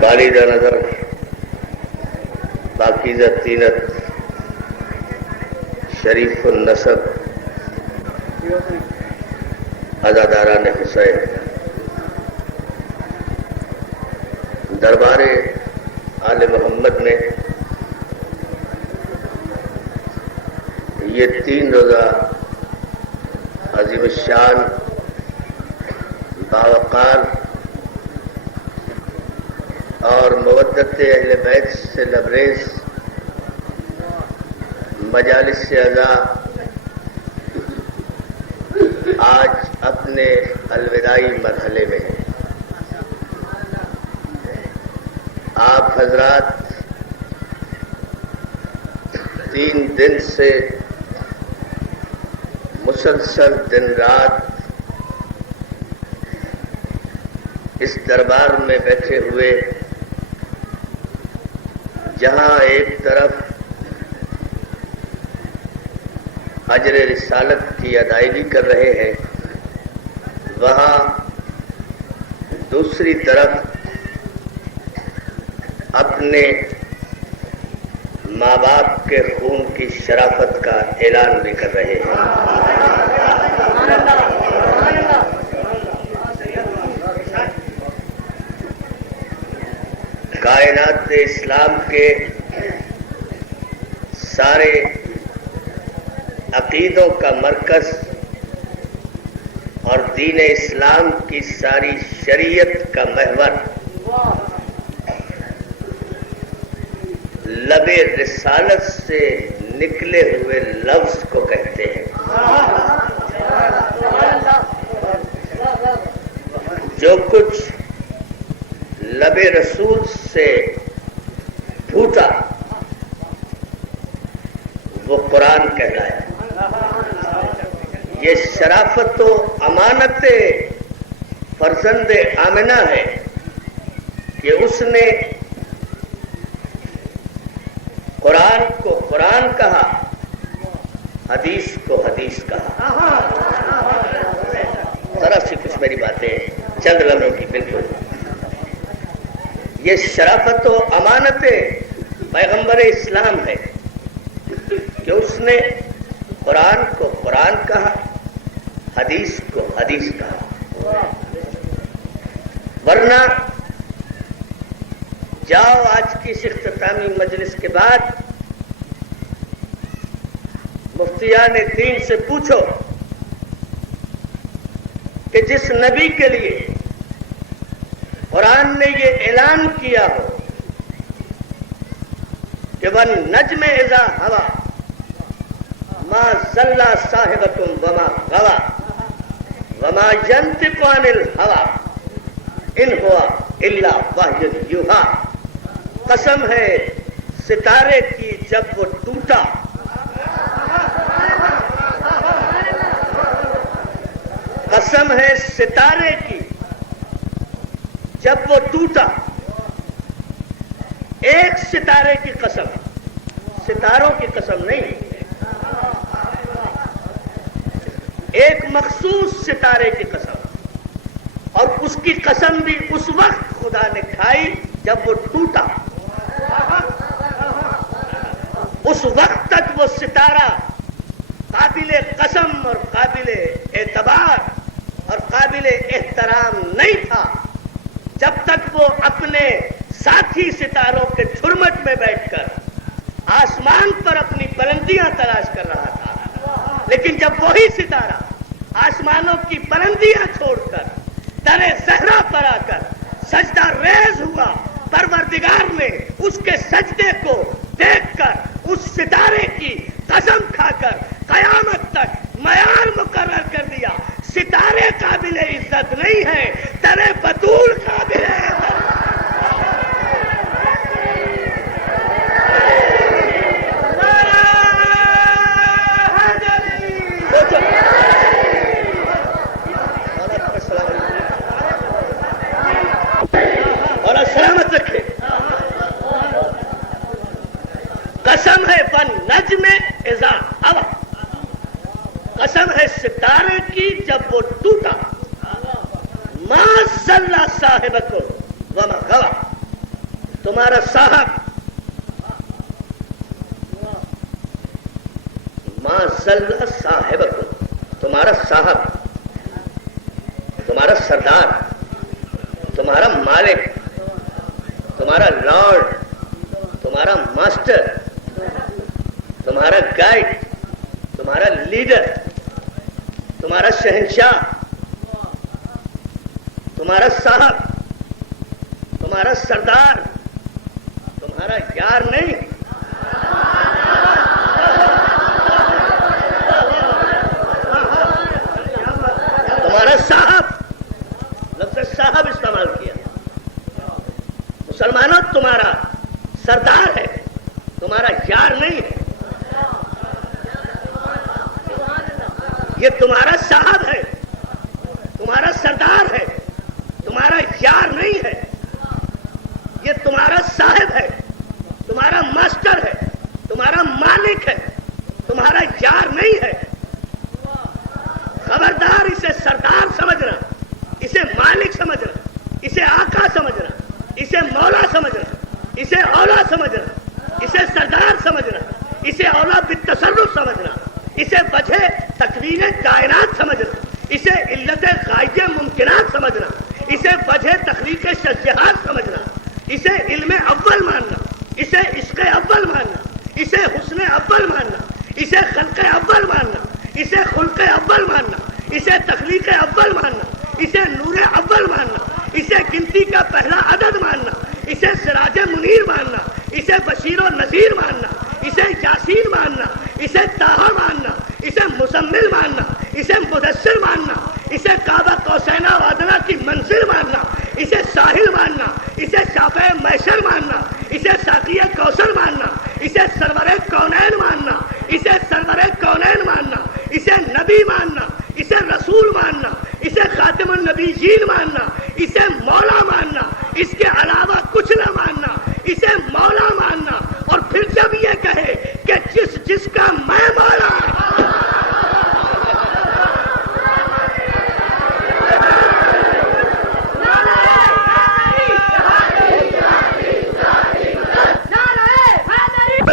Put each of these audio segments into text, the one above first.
بالیدہ نظر پاکیزہ طینت شریف النسب عزاداران حسین دربار آل محمد میں یہ 3 روزہ عظیم الشان باوقار اور مودت اہل بیت سے لبریز مجالس سے اعضاء آج اپنے الوداعی مرحلے میں ہیں۔ آپ حضرات 3 دن سے مسلسل دن رات اس دربار میں بیٹھے ہوئے جہاں ایک طرف اجر رسالت کی ادائیگی کر رہے ہیں، وہاں دوسری طرف اپنے ماں باپ کے خون کی شرافت کا اعلان بھی کر رہے ہیں۔ کائنات اسلام کے سارے عقیدوں کا مرکز اور دین اسلام کی ساری شریعت کا محور لب رسالت سے نکلے ہوئے لفظ کو کہتے ہیں۔ جو کچھ لب رسول سے پھوٹا وہ قرآن کہلایا۔ یہ شرافت و امانت فرزند آمنہ ہے کہ اس نے قرآن کو قرآن کہا، حدیث کو حدیث کہا۔ ذرا سی کچھ میری باتیں چند لمحوں کی بالکل۔ یہ شرافت و امانت پیغمبر اسلام ہے کہ اس نے قرآن کو قرآن کہا، حدیث کو حدیث کہا۔ ورنہ جاؤ آج کی اس اختتامی مجلس کے بعد مفتیان دین سے پوچھو کہ جس نبی کے لیے قرآن نے یہ اعلان کیا ہو کہ وَالنَّجْمِ إِذَا هَوَىٰ مَا ضَلَّ صَاحِبُكُمْ وَمَا غَوَىٰ وَمَا يَنطِقُ عَنِ الْهَوَىٰ إِنْ هُوَ إِلَّا وَحْيٌ يُوحَىٰ۔ قسم ہے ستارے کی جب وہ ٹوٹا، قسم ہے ستارے کی جب وہ ٹوٹا، ایک ستارے کی قسم، ستاروں کی قسم نہیں، ایک مخصوص ستارے کی قسم، اور اس کی قسم بھی اس وقت خدا نے کھائی جب وہ ٹوٹا۔ اس وقت تک وہ ستارہ قابل قسم اور قابل اعتبار اور قابل احترام نہیں تھا جب تک وہ اپنے ساتھی ستاروں کے جھرمٹ میں بیٹھ کر آسمان پر اپنی بلندیاں تلاش کر رہا تھا۔ لیکن جب وہی ستارہ آسمانوں کی بلندیاں چھوڑ کر در زہرا پر آ کر سجدہ ریز ہوا، پروردگار نے اس کے سجدے کو دیکھ کر اس ستارے کی قسم کھا کر قیامت تک معیار مقرر کر دیا، ستارے قابل عزت نہیں ہے، ترے بطول قابل عزت۔ اور سلامت رکھے۔ قسم ہے وَالنَّجْمِ إِذَا هَوَىٰ، قسم ہے ستارے کی جب وہ ٹوٹا، مَا ضَلَّ صَاحِبُكُمْ وَمَا غَوَىٰ، تمہارا صاحب ما ضل صاحبکم، تمہارا صاحب، تمہارا سردار، تمہارا مالک، تمہارا لارڈ، تمہارا ماسٹر، تمہارا گائیڈ، تمہارا لیڈر، تمہارا شہنشاہ، تمہارا صاحب، تمہارا سردار، تمہارا یار نہیں، تمہارا صاحب، لفظ صاحب استعمال کیا۔ مسلمانوں تمہارا سردار ہے، تمہارا یار نہیں ہے۔ یہ تمہارا صاحب ہے، تمہارا سردار ہے، تمہارا یار نہیں ہے۔ یہ تمہارا صاحب ہے، تمہارا ماسٹر ہے، تمہارا مالک ہے، تمہارا یار نہیں ہے۔ خبردار اسے سردار سمجھنا، اسے مالک سمجھنا، اسے آقا سمجھنا، اسے مولا سمجھنا، اسے اولا سمجھنا، اسے سردار سمجھنا، اسے اولا بالتصرف سمجھنا، اسے وجہ تکوین کائنات سمجھنا، اسے علت غائب ممکنات سمجھنا، اسے وجہ تخلیق شجاعت سمجھنا، اسے علم اول ماننا، اسے عشق اول ماننا، اسے حسن اول ماننا، اسے خلق اول ماننا، اسے خلق اول ماننا، اسے تخلیق اول ماننا، اسے نور اول ماننا، اسے گنتی کا پہلا عدد ماننا، اسے سراج منیر ماننا، اسے بشیر و نذیر ماننا، اسے یاسین ماننا، اسے طٰہٰ ماننا، اسے مزمل ماننا، اسے مدثر ماننا، اسے کعبہ قوسین و ادنیٰ کی منزل ماننا، اسے ساحل ماننا، اسے شافع محشر ماننا، اسے ساقی کوثر ماننا، اسے سرور کونین ماننا، اسے سرور کونین ماننا، اسے نبی ماننا، اسے رسول ماننا، اسے خاتم النبیین ماننا، اسے مولا ماننا، اس کے علاوہ کچھ نہ ماننا، اسے مولا ماننا، اور پھر جب یہ کہے کہ جس کا میں مولا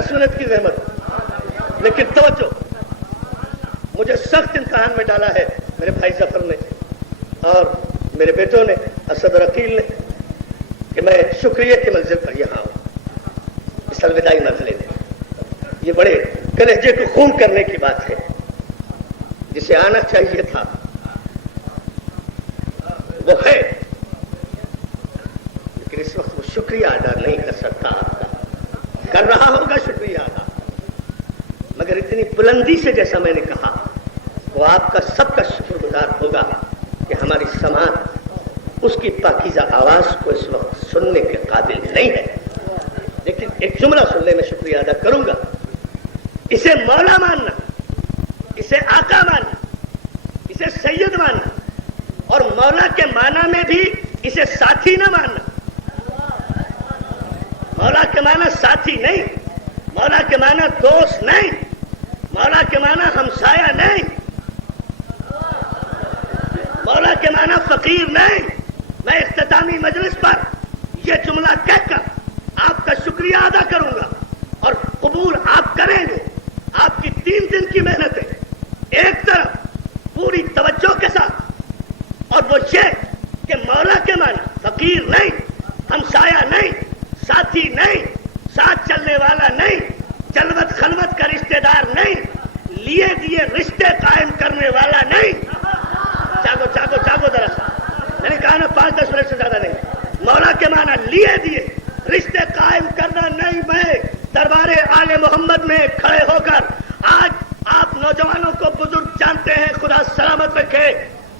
سنت کی رحمت۔ لیکن توجہ، مجھے سخت امتحان میں ڈالا ہے میرے بھائی ظفر نے اور میرے بیٹوں نے، اسد اور عقیل نے، کہ میں شکریہ کی منزل پر یہاں ہوں اس الوداعی مرحلے میں۔ یہ بڑے کلیجے کو خون کرنے کی بات ہے، جسے آنا چاہیے تھا وہ ہے، لیکن اس وقت وہ شکریہ ادا نہیں کر سکتا آپ کا، کر رہا ہوگا شکریہ ادا، مگر اتنی بلندی سے جیسا میں نے کہا وہ آپ کا سب کا شکر گزار ہوگا کہ ہماری سماعت اس کی پاکیزہ آواز کو اس وقت سننے کے قابل نہیں ہے۔ لیکن ایک جملہ سننے میں شکریہ ادا کروں گا، اسے مولا ماننا، اسے آقا ماننا، اسے سید ماننا، اور مولا کے معنی میں بھی اسے ساتھی نہ ماننا۔ مولا کے معنی ساتھی نہیں، مولا کے معنی دوست نہیں، مولا کے معنی ہمسایہ نہیں، مولا کے معنی فقیر نہیں۔ میں اختتامی مجلس پر یہ جملہ کہہ کر آپ کا شکریہ ادا کروں گا، اور قبول آپ کریں گے آپ کی 3 دن کی محنتیں ایک طرف پوری توجہ کے ساتھ، اور وہ یہ کہ مولا کے معنی فقیر نہیں، ہمسایہ نہیں، ساتھی نہیں، ساتھ چلنے والا نہیں، جلوت خلوت کا رشتہ دار نہیں، لیے دیے رشتے قائم کرنے والا نہیں۔ جاگو جاگو جاگو ذرا سا، میں نے کہا نا 5-10 منٹ سے زیادہ نہیں۔ مولا کے معنی لیے دیے رشتے قائم کرنا نہیں۔ میں دربار آل محمد میں کھڑے ہو کر آج آپ نوجوانوں کو بزرگ جانتے ہیں، خدا سلامت رکھے،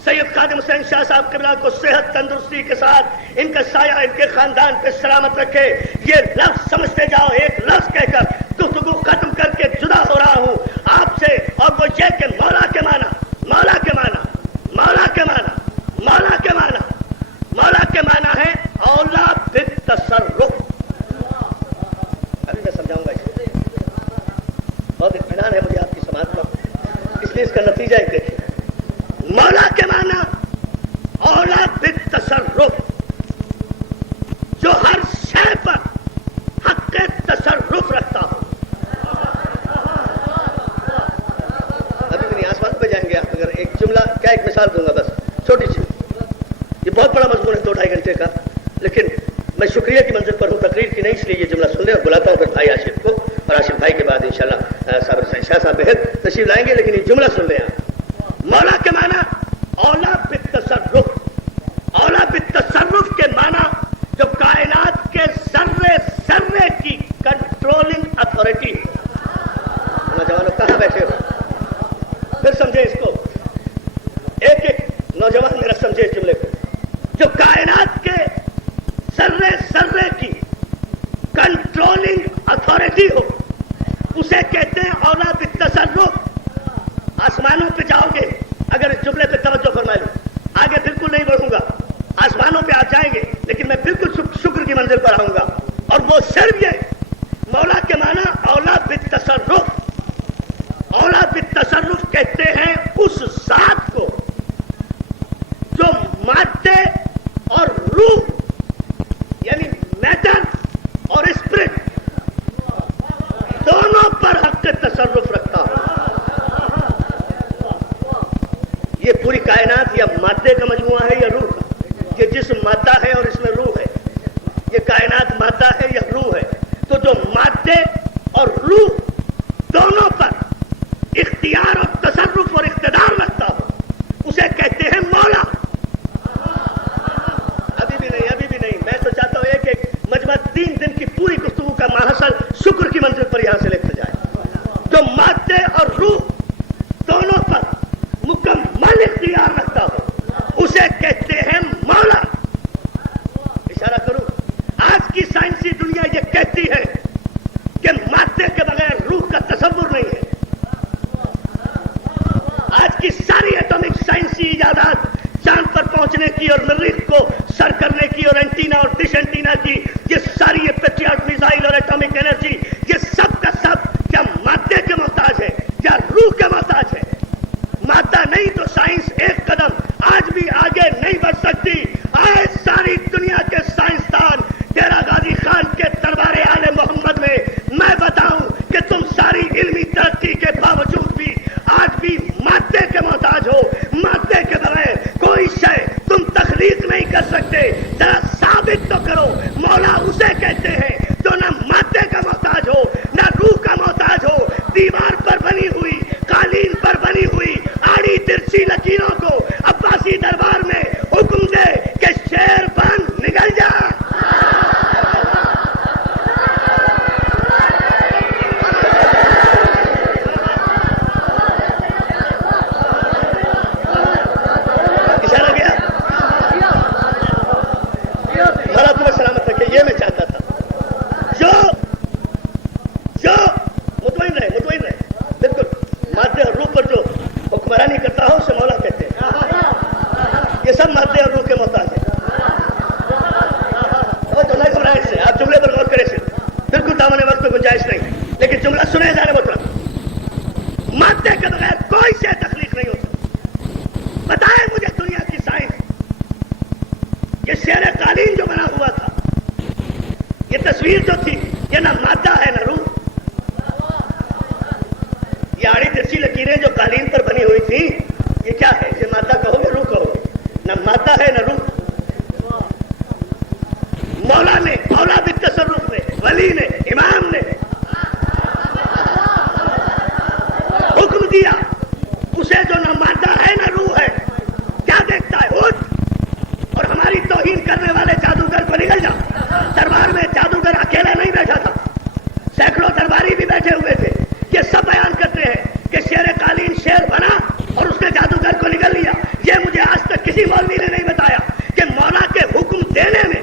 سید خادم حسین شاہ صاحب قبلہ کو صحت تندرستی کے ساتھ ان کا سایہ ان کے خاندان پہ سلامت رکھے۔ یہ لفظ سمجھتے جاؤ، ایک لفظ کہہ کر گفتگو ختم کر کے جدا ہو رہا ہوں آپ سے، اور وہ یہ کہ مولا کے معنی، مولا کے معنی، مولا کے معنی، مولا کے معنی، مولا کے معنی ہے اولا بالتصرف۔ ابھی میں سمجھاؤں گا اسے، بہت اطمینان ہے مجھے آپ کی سماعت پر، اس لیے اس کا نتیجہ ایک دیکھیں۔ مولا کے معنی اولا بالتصرف، جو ہر شے پر میں شکریہ کی منزل پر ہوں، تقریر کی نہیں، اس لیے یہ جملہ سن لیں اور بلاتا ہوں پھر بھائی آصف کو، اور آصف بھائی کے بعد انشاءاللہ صابر حسین شاہ صاحب بہت تشریف لائیں گے، لیکن یہ جملہ سن لیں آپ. مولا کے معنی اولا بالتصرف، اولا بالتصرف کے معنی جو کائنات کے ذرے ذرے کی کنٹرولنگ اتھارٹی. نوجوانوں کہاں بیٹھے ہو؟ پھر سمجھے اس کو، ایک ایک نوجوان میرا سمجھے اس جملے کو. جو کائنات کے ذرے ذرے کی کنٹرولنگ اتھارٹی ہو اسے کہتے ہیں اولا بالتصرف. آسمانوں پہ جاؤ گے، اگر اس جملے پہ توجہ فرما لو، آگے بالکل نہیں بڑھوں گا، آسمانوں پہ آپ جائیں گے لیکن میں بالکل شکر کی منزل پر آؤں گا، اور وہ صرف یہ مولا کے معنی اولا بالتصرف. اولا بالتصرف کہتے ہیں اس ذات کو جو مادے اور روح یعنی میٹر اور اسپرٹ دونوں پر حق تصرف رکھتا ہو. یہ پوری کائنات یا مادے کا مجموعہ ہے یا روح کا؟ یہ جسم مادہ ہے اور اس میں روح ہے. یہ کائنات مادہ ہے یا روح ہے؟ تو جو مادے اور روح دونوں پر اختیار اور تصرف اور اقتدار رکھتا ہو اسے کہتے ہیں مولا. ابھی بھی نہیں، میں تو چاہتا ہوں ایک ایک مجمع 3 دن کی پوری گفتگو کا ماحصل شکر کی منزل پر یہاں سے لکھا جائے. جو مادے اور روح دونوں پر مکمل اختیار رکھتا ہو اسے کہتے ہیں مولا. اشارہ کروں، آج کی سائنسی دنیا یہ کہتی ہے کہ مادے کے بغیر روح کا تصور نہیں ہے. آج کی ساری ایٹمک سائنسی ایجادات چاند پر پہنچنے کی اور مریخ کو سر کرنے کی اور اینٹینا اور ڈش اینٹینا کی، یہ ساری یہ پیٹریاٹ میزائل اور ایٹمک انرجی، یہ سب کا سب کیا مادے کے محتاج ہے یا روح کے محتاج ہے؟ مادہ نہیں تو سائنس ایک قدم آج بھی آگے نہیں بڑھ سکتی. آج ساری دنیا کے سائنسدان ڈیرہ غازی خان کے دربار آل محمد میں بتاؤں کہ تم ساری علمی ترقی کے باوجود بھی آج بھی مادے کے محتاج ہو. مادے کے بغیر کوئی شے تم تخلیق نہیں کر سکتے. ذرا ثابت تو کرو. مولا اسے کہتے ہیں جو نہ مادے کا محتاج ہو نہ روح کا محتاج ہو. دیوار پر بنی ہوئی، قالین پر بنی ہوئی آڑی ترچھی لکیروں کو عباسی دربار میں حکم دے کہ شیر بن نکل جا. یہ میں چاہتا تھا جو مطمئن رہے بالکل مادے اور روح پر جو حکمرانی کرتا ہو اسے مولا کہتے ہیں. یہ سب مادے اور روح کے محتاج ہیں. تو نہ گھبرائیں سے، آپ جملے پر غور کریں سے، بالکل دامن وقت میں گنجائش نہیں، لیکن جملہ سنے جانے مطلب مادے کے بغیر کوئی شے تخلیق نہیں ہو سکتی. بتائیں مجھے دنیا کی سائنس، یہ شیر قالین جو بنا ہوا تھا، یہ تصویر جو تھی، یہ نہ مادہ ہے نہ روح. یہ آڑی ترچھی لکیریں جو قالین پر بنی ہوئی تھی، یہ کیا ہے؟ یہ مادہ کہو گے روح کہو گے؟ نہ مادہ ہے نہ روح. مولا نے، مولا بالتصرف نے، ولی نے، امام نے حکم دیا اسے جو نہ مادہ ہے نہ روح ہے. کیا دیکھتا ہے؟ اٹھ اور ہماری توہین کرنے والے جادوگر کو نکل جا. دربار میں جادوگر اکیلا نہیں بیٹھا تھا، سینکڑوں درباری بھی بیٹھے ہوئے تھے. یہ سب بیان کرتے ہیں کہ شیر قالین شیر بنا اور اس نے جادوگر کو نگل لیا. یہ مجھے آج تک کسی مولوی نے نہیں بتایا کہ مولا کے حکم دینے میں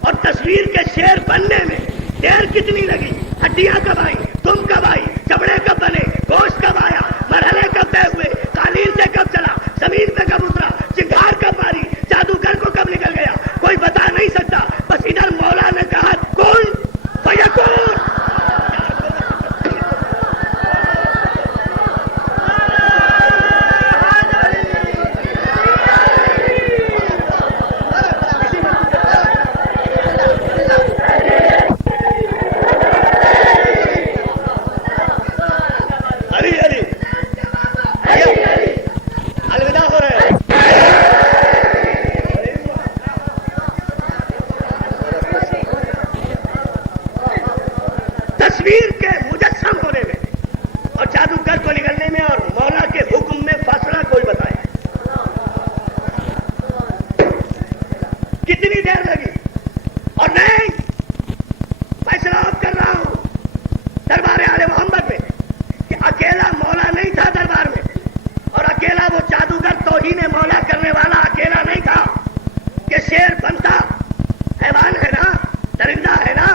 اور تصویر کے شیر بننے میں دیر کتنی لگی. ہڈیاں کب آئی، تم کب آئی، چمڑے کب بنے، گوشت کب آیا، مرحلے کب طے ہوئے، قالین سے کب چلا، زمین پہ کب اترا، چنگار کب ماری، جادوگر کو کب نکل گیا، کوئی بتا نہیں سکتا. بس ادھر مولا نے کہا کون فیکون. الوداع ہو رہا ہے. تصویر کے مجسم ہونے میں اور جادوگر کو نکلنے میں اور مولا کے حکم میں فاصلہ کوئی بتائے کتنی دیر لگی؟ اور نہیں، فیصلہ اب کر رہا ہوں دربار آل محمد میں کہ اکیلا مولا نہیں تھا دربار میں، اور اکیلا وہ جادوگر توہین مولا کرنے والا اکیلا نہیں تھا کہ شیر بنتا حیوان ہے نا، درندہ ہے نا،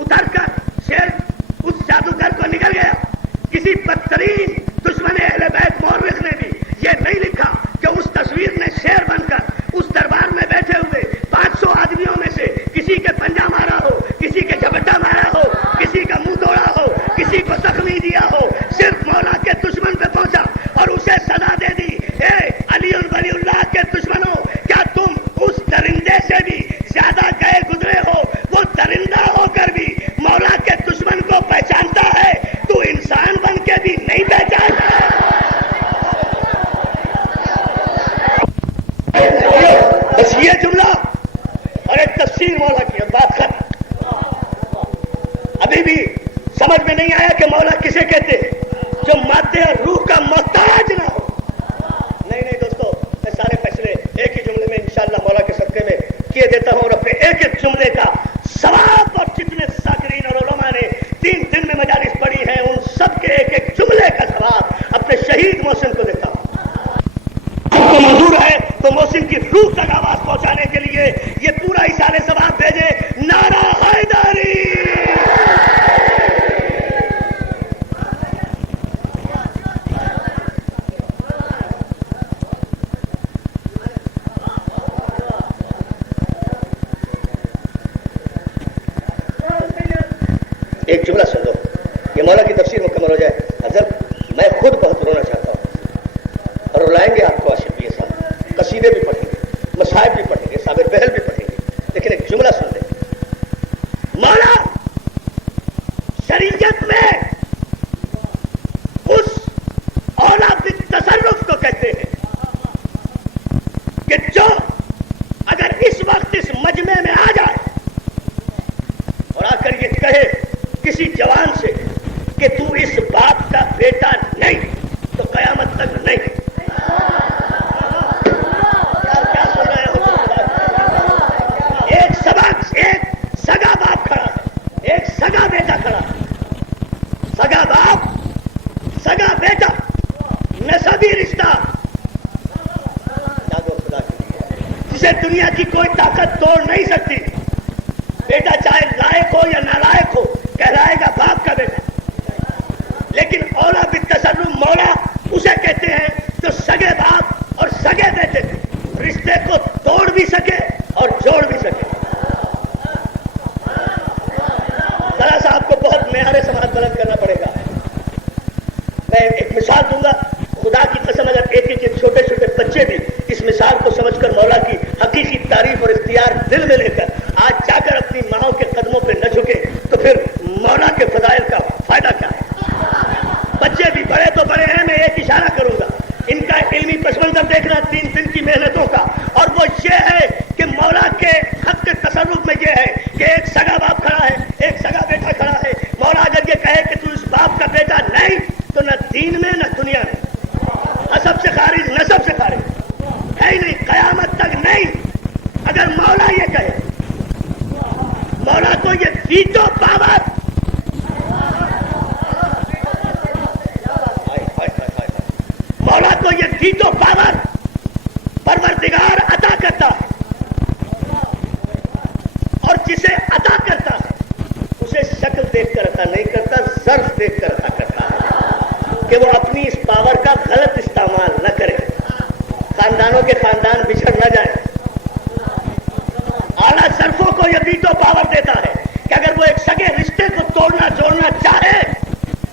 اتر کر شیر اس جادوگر کو نکل گیا. کسی بدترین دشمن اہل بیت مورخ نے بھی یہ نہیں لکھا کہ اس تصویر نے شیر بن کر اس دربار میں بیٹھے ہوئے 500 آدمیوں میں سے کسی کے پنجہ مارا ہو، کسی کے جھپٹا مارا ہو، کسی کا منہ توڑا ہو، کسی کو زخمی دیا ہو، صرف مولا کے دشمن پہ پہنچا اور اسے سزا دے دی. اے علی ولی اللہ کے دشمنوں، کیا تم اس درندے سے بھی زیادہ گئے گزرے ہو؟ وہ درندہ ہو کر بھی مولا کے دشمن کو پہچانتا ہے، تو انسان بن کے بھی نہیں پہچانتا. بس یہ جملہ اور ایک تفسیر مولا کی بات کر. ابھی بھی سمجھ میں نہیں آیا کہ مولا کسے کہتے ہیں جو مادے اور روح کا محتاج نہ ہو. نہیں دوستو، میں سارے فیصلے ایک ہی جملے میں انشاءاللہ مولا کے صدقے میں کیے دیتا ہوں، اور اپنے ایک ایک جملے کا ثواب، اور جتنے ساکرین اور علماء نے 3 دن میں مجالس پڑھی ہیں ان سب کے ایک ایک جملے کا ثواب اپنے شہید محسن کو دیتا ہوں. آپ کو منظور ہے تو محسن کی روح تک آواز پہنچانے کے لیے یہ پورا اشارے ثواب بھیجے. نعرہ حیدری. ایک جملہ سن لو، یہ مولا کی تفسیر مکمل ہو جائے. حضرت میں خود بہت رونا چاہتا ہوں، اور رلائیں گے آپ کو عاشق بھی صاحب، قصیدے بھی پڑھیں گے، مصائب بھی پڑھیں گے، صابر بہل بھی پڑھیں گے، لیکن ایک جملہ سن لیں. مولا شریعت میں اس اولا بالتصرف کو کہتے ہیں کہ جو اگر اس وقت اس مجمع میں آ جائے اور آ کر یہ کہے کسی جوان سے کہ تو اس باپ کا بیٹا نہیں، تو قیامت تک نہیں. کیا سن رہے ہو؟ ایک سگا باپ کھڑا ہے، ایک سگا بیٹا کھڑا ہے. سگا باپ، سگا بیٹا، نسبی رشتہ، خدا جسے دنیا کی کوئی طاقت توڑ نہیں سکتی. بیٹا چاہے لائق ہو یا نالائق ہو کہلائے گا باپ کا بیٹا. لیکن اولا بالتصرف مولا اسے کہتے ہیں جو سگے باپ اور سگے بیٹے رشتے کو توڑ بھی سکے اور جوڑ بھی سکے. ذرا سا آپ کو بہت معیار سماعت بلند کرنا پڑے گا. میں ایک مثال دوں گا، خدا کی قسم اگر ایک چھوٹے چھوٹے بچے بھی اس مثال کو سمجھ کر مولا کی حقیقی تعریف اور اختیار دل میں لے کر آج جا کر اپنی ماؤں کے قدموں پہ نہ جھکے تو پھر مولا کے فضائل کا فائدہ کیا ہے؟ بچے بھی بڑے تو بڑے ہیں، میں ایک اشارہ کروں گا، ان کا علمی پس منظر دیکھنا 3 دن کی محنتوں کا، اور وہ یہ ہے کہ مولا کے خط کے تصرف میں یہ ہے کہ ایک سگا باپ کھڑا ہے، ایک سگا بیٹا کھڑا ہے. مولا اگر یہ کہے کہ تو اس باپ کا بیٹا نہیں تو نہ دین میں نہ دنیا میں، حسب سے خارج، نسب سے خارج ہے ہی نہیں، قیامت تک نہیں. اگر مولا یہ کہے، مولا کو یہ ویٹو پاور، مولا کو یہ ویٹو پاور پروردگار عطا کرتا ہے، اور جسے عطا کرتا ہے اسے شکل دیکھ کر عطا نہیں کرتا، ظرف دیکھ کر عطا کرتا ہے کہ وہ اپنی اس پاور کا غلط استعمال نہ کرے، خاندانوں کے خاندان بچھڑ نہ جائیں. اعلیٰ ظرفوں کو یہ ویٹو پاور دیتا ہے کہ اگر وہ ایک سگے رشتے کو توڑنا جوڑنا چاہے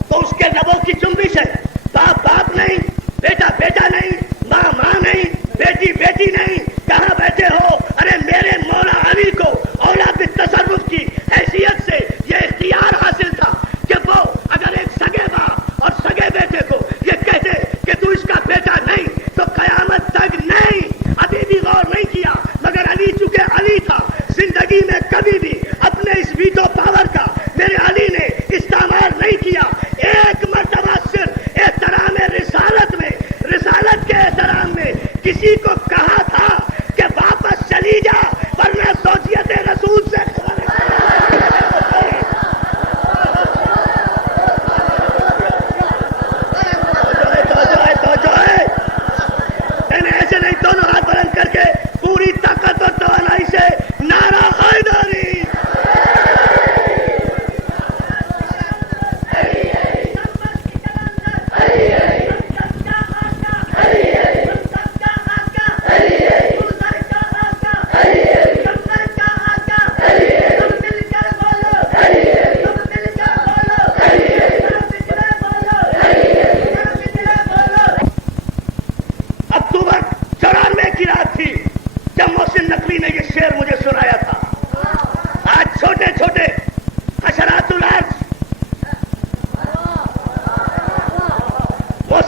تو اس کے لبوں کی جنبش ہے، باپ باپ نہیں، بیٹا بیٹا نہیں، ماں ماں نہیں، بیٹی بیٹی نہیں. کہاں بیٹھے ہو؟ ارے میرے مولا علی کو اولا بالتصرف کی حیثیت سے یہ اختیار حاصل تھا کہ وہ اگر ایک سگے باپ اور سگے بیٹے کو یہ کہتے کہ تو اس کا بیٹا نہیں تو قیامت تک نہیں. ابھی بھی غور نہیں کیا، مگر علی چونکہ علی تھا، زندگی میں کبھی بھی اپنے اس ویٹو پاور کا میرے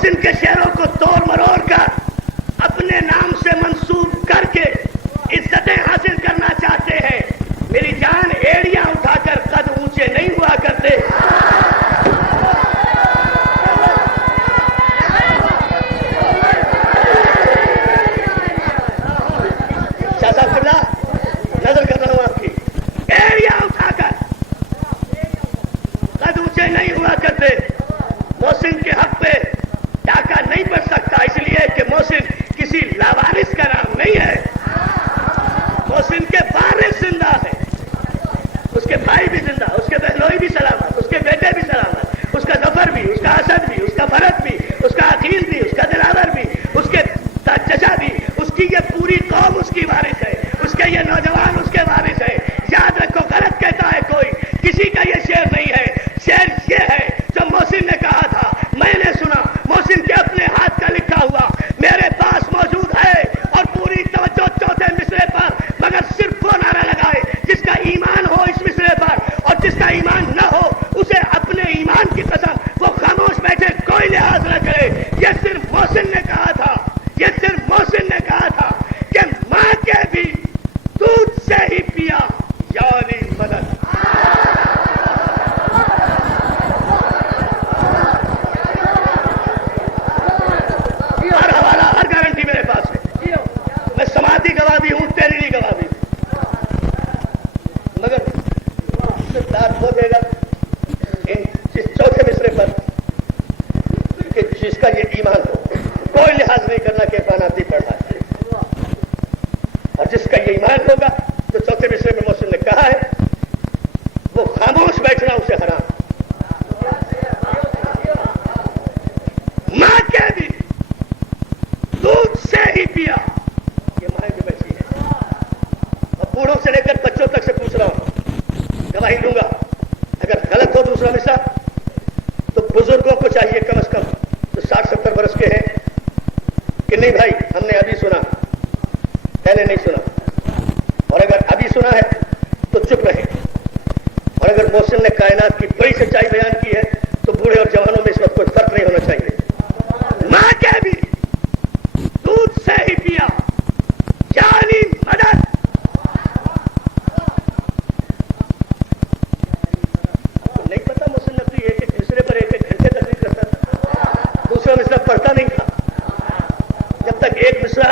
محسن کے شعروں کو توڑ مروڑ کر اپنے نام سے منسوب کر کے عزتیں حاصل کرنا چاہتے ہیں. میری جان ایڑیاں اٹھا کر قد اونچے نہیں ہوا کرتے. شاہ صاحب قبلہ نظر کر رہا ہوں آپ کی. ایڑیاں اٹھا کر قد اونچے نہیں ہوا کرتے. محسن کے حق پہ ڈاکہ نہیں پڑ سکتا اس لیے کہ محسن کسی لاوارث کا نام نہیں ہے. محسن کے وارث زندہ ہے. اس کے بھائی بھی زندہ, اس کے بہنوئی بھی سلامت, اس کے بیٹے بھی سلامت, اس کا ظفر بھی, اس کا اسد بھی, اس کا فرد بھی, اس کا عقیل بھی, اس کا دلاور بھی, اس کے چچا بھی, اس کی یہ پوری قوم اس کی وارث ہے. اس کے یہ نوجوان اس کے وارث ہے. یاد رکھو, غلط کہتا ہے کوئی, کسی کا یہ شعر نہیں ہے. شعر یہ ہے جو محسن نے کہا تھا. میں نے سنا محسن کے اپنے ہاتھ کا لکھا ہوا میرے پاس موجود ہے, اور پوری توجہ چوتھے مصرے پر, مگر صرف وہ نعرہ لگائے جس کا ایمان ہو اس مصرے پر, اور جس کا ایمان نہ ہو اسے اپنے ایمان کی قسم وہ خاموش بیٹھے, کوئی لحاظ نہ کرے. یہ صرف محسن نے کہا تھا, یہ صرف محسن نے کہا تھا کہ ماں کے بھی دودھ سے ہی پیا یعنی مدد. ہر حوالہ, ہر گارنٹی میرے پاس ہے. میں سماعتی گواہ بھی ہوں, تحریری گواہ بھی ہوں, مگر صرف ہو دے گا اس چوتھے مصرے پر کہ جس کا یہ ایمان ہو, کوئی لحاظ نہیں کرنا کہ افاناتی پڑھا ہے, اور جس کا یہ ایمان ہوگا جو چوتھے مصرے میں محسن نے کہا ہے وہ خاموش بیٹھنا اسے حرام. ماں کے بھی دودھ سے ہی پیا, یہ ماں کی بچی ہے. اب بوڑھوں سے لے کر بچوں تک سے پوچھ رہا ہوں, گواہی دوں گا. اگر غلط ہو دوسرا مصرع تو بزرگوں کو چاہیے کم از کم جو 60-70 برس کے ہیں کہ نہیں بھائی ہم نے ابھی سنا, پہلے نہیں سنا, اور اگر ابھی سنا ہے تو چپ رہے. اور اگر محسن نے کائنات کی بڑی سچائی بیان کی ہے تو بوڑھے اور جوانوں میں اس وقت کوئی فرق نہیں ہونا چاہیے. ماں کے بھی دودھ سے ہی پیا یعنی مدد. نہیں پتا محسن نقوی ایک ایک مصرے پر ایک ایک گھنٹے تقریر کرتا تھا, دوسرا مصرع پڑھتا نہیں تھا. جب تک ایک مصرع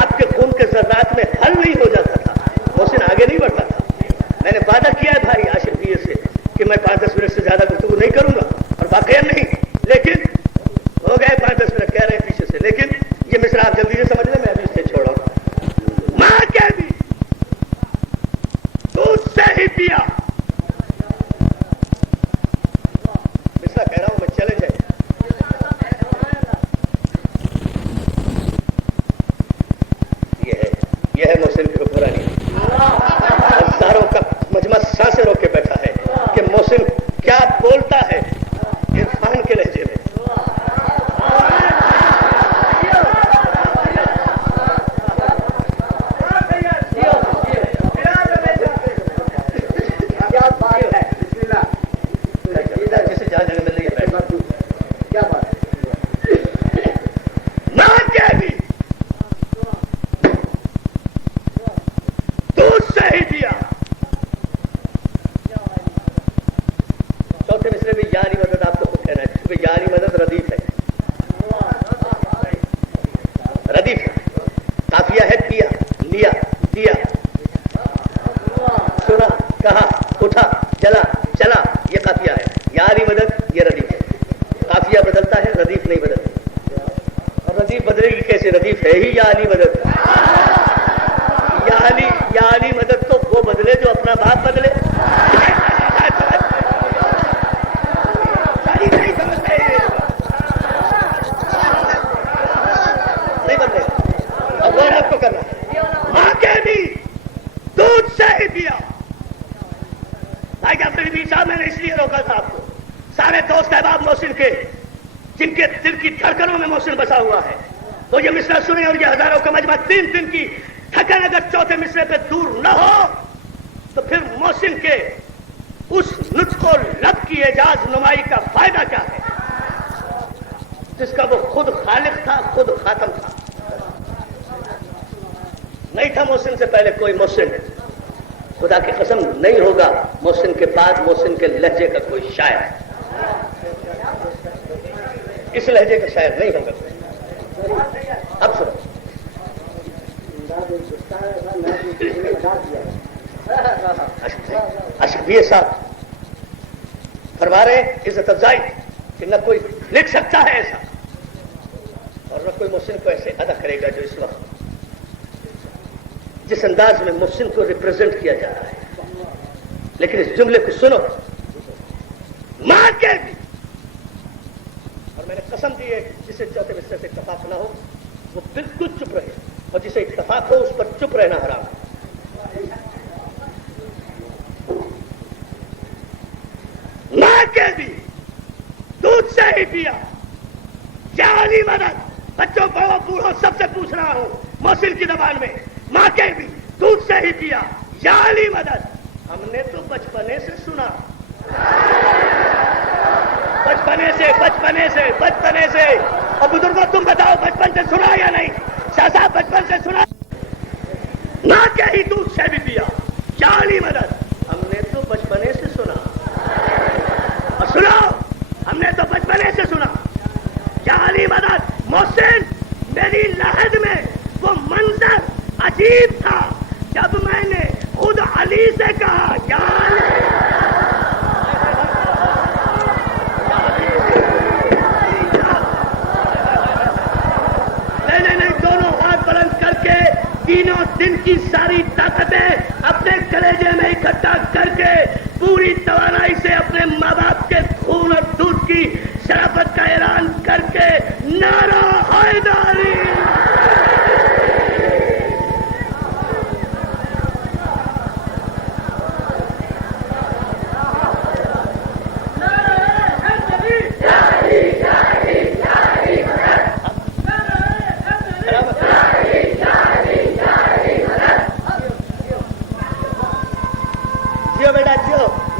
آپ کے خون کے ذرات میں حل نہیں ہو جاتا تھا محسن آگے نہیں بڑھتا تھا. میں نے وعدہ کیا ہے بھائی عاشق دیے سے کہ میں 5-10 منٹ سے زیادہ گفتگو نہیں کروں گا, اور واقعہ نہیں, لیکن ہو گئے 5-10 منٹ کہہ رہے ہیں پیچھے سے, لیکن یہ مصرع آپ جلدی سے سمجھ لیں, میں ابھی اس سے چھوڑا ہوں. ماں کے بھی دودھ سے ہی پیا. مصرع کہہ رہا ہوں میں, چلے جائے. یہ ہے محسن کی حکمرانی. ہزاروں کا مجمع سانسیں روک کے بیٹھا ہے کہ محسن کیا بولتا ہے عرفان کے لہجے میں. جسے جہاں جگہ مل رہی ہے کیا بات ہے. ماں کے بھی دودھ سے ہی دیا. چوتھے مصرے میں یاری مدد آپ کو خود کہنا ہے, کیونکہ یاری مدد ردیف ہے. ردیف قافیہ ہے پیا, لیا, دیا, سنا, کہا, اٹھا, چلا, چلا, یہ قافیہ ہے. یاری مدد یہ ردیف ہے. قافیہ بدلتا ہے, ردیف نہیں بدلتی. اور ردیف بدلے گی کیسے, ردیف ہے ہی یا علی مدد. یا علی مدد تو وہ بدلے جو اپنا باپ بدلے. نہیں بدلے, اب وہ آپ کو کرنا ہے. ماں کے بھی دودھ سے ہی پیا. بھائی جعفر صاحب, میں نے اس لیے روکا تھا آپ کو. سارے دوست احباب محسن کے, جن کے دل کی دھڑکنوں میں محسن بسا ہوا ہے, وہ یہ مصرع سنے, اور یہ ہزاروں کا مجمع 3 دن کی تھکن اگر چوتھے مصرے پہ دور نہ ہو تو پھر محسن کے اس نطق و لب کی اعجاز نمائی کا فائدہ کیا ہے. جس کا وہ خود خالق تھا، خود خاتم تھا. نہیں تھا محسن سے پہلے کوئی محسن. خدا کی قسم نہیں ہوگا محسن کے بعد محسن کے لہجے کا کوئی شاعر. اس لہجے کا شاعر نہیں ہوگا. اب سنو، اشرفیہ صاحب فرما رہے ہیں عزت افزائی کہ نہ کوئی لکھ سکتا ہے ایسا، اور نہ کوئی محسن کو ایسے ادا کرے گا جو اس وقت جس انداز میں محسن کو ریپرزینٹ کیا جا رہا ہے. لیکن اس جملے کو سنو، ماں کے بھی، اور میں نے قسم دی ہے جسے چوتھے حصے سے اتفاق نہ ہو وہ بالکل چپ رہے، اور جسے اتفاق ہو اس پر چپ رہنا حرام ہے. ماں کے بھی دودھ سے ہی پیا، کیا علی مدد. بچوں کو بوڑھوں سب سے پوچھ رہا ہوں محسن کی زبان میں، ماں کے بھی دودھ سے ہی پیا یا علی مدد. ہم نے تو بچپنے سے سنا، بچپنے سے. اور بزرگوں تم بتاؤ بچپن سے سنا یا نہیں؟ شاہ صاحب بچپن سے سنا. ماں کے ہی دودھ سے بھی پیا یا علی مدد. ہم نے تو بچپنے سے سنا، اور سنو ہم نے تو بچپنے سے سنا یا علی مدد. محسن میری لحد میں وہ منظر عجیب تھا جب میں نے خود علی سے کہا یا علی. نہیں، دونوں ہاتھ بلند کر کے تینوں دن کی ساری طاقتیں اپنے کلیجے میں اکٹھا کر کے پوری توانائی سے اپنے ماں باپ کے خون اور دودھ کی شرافت کا اعلان کر کے نعرہ حیدری.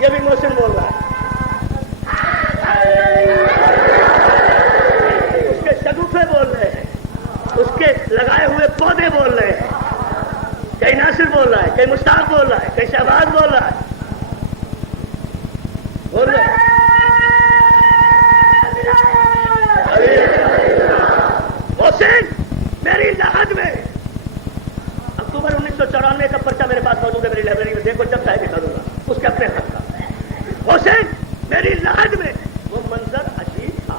یہ بھی محسن بول رہا ہے. اس کے شگوفے بول رہے ہیں، اس کے لگائے ہوئے پودے بول رہے ہیں. کہیں ناصر بول رہا ہے، کہیں مشتاق بول رہا ہے، کہیں شہباز بول رہا ہے. بول رہے محسن میری لحد میں اکتوبر 1994 کا پرچہ میرے پاس موجود ہے میری لائبریری میں. دیکھو جب چاہے دکھا دوں گا اس کے اپنے ہاتھ کا. حسین میری لحد میں وہ منظر عجیب تھا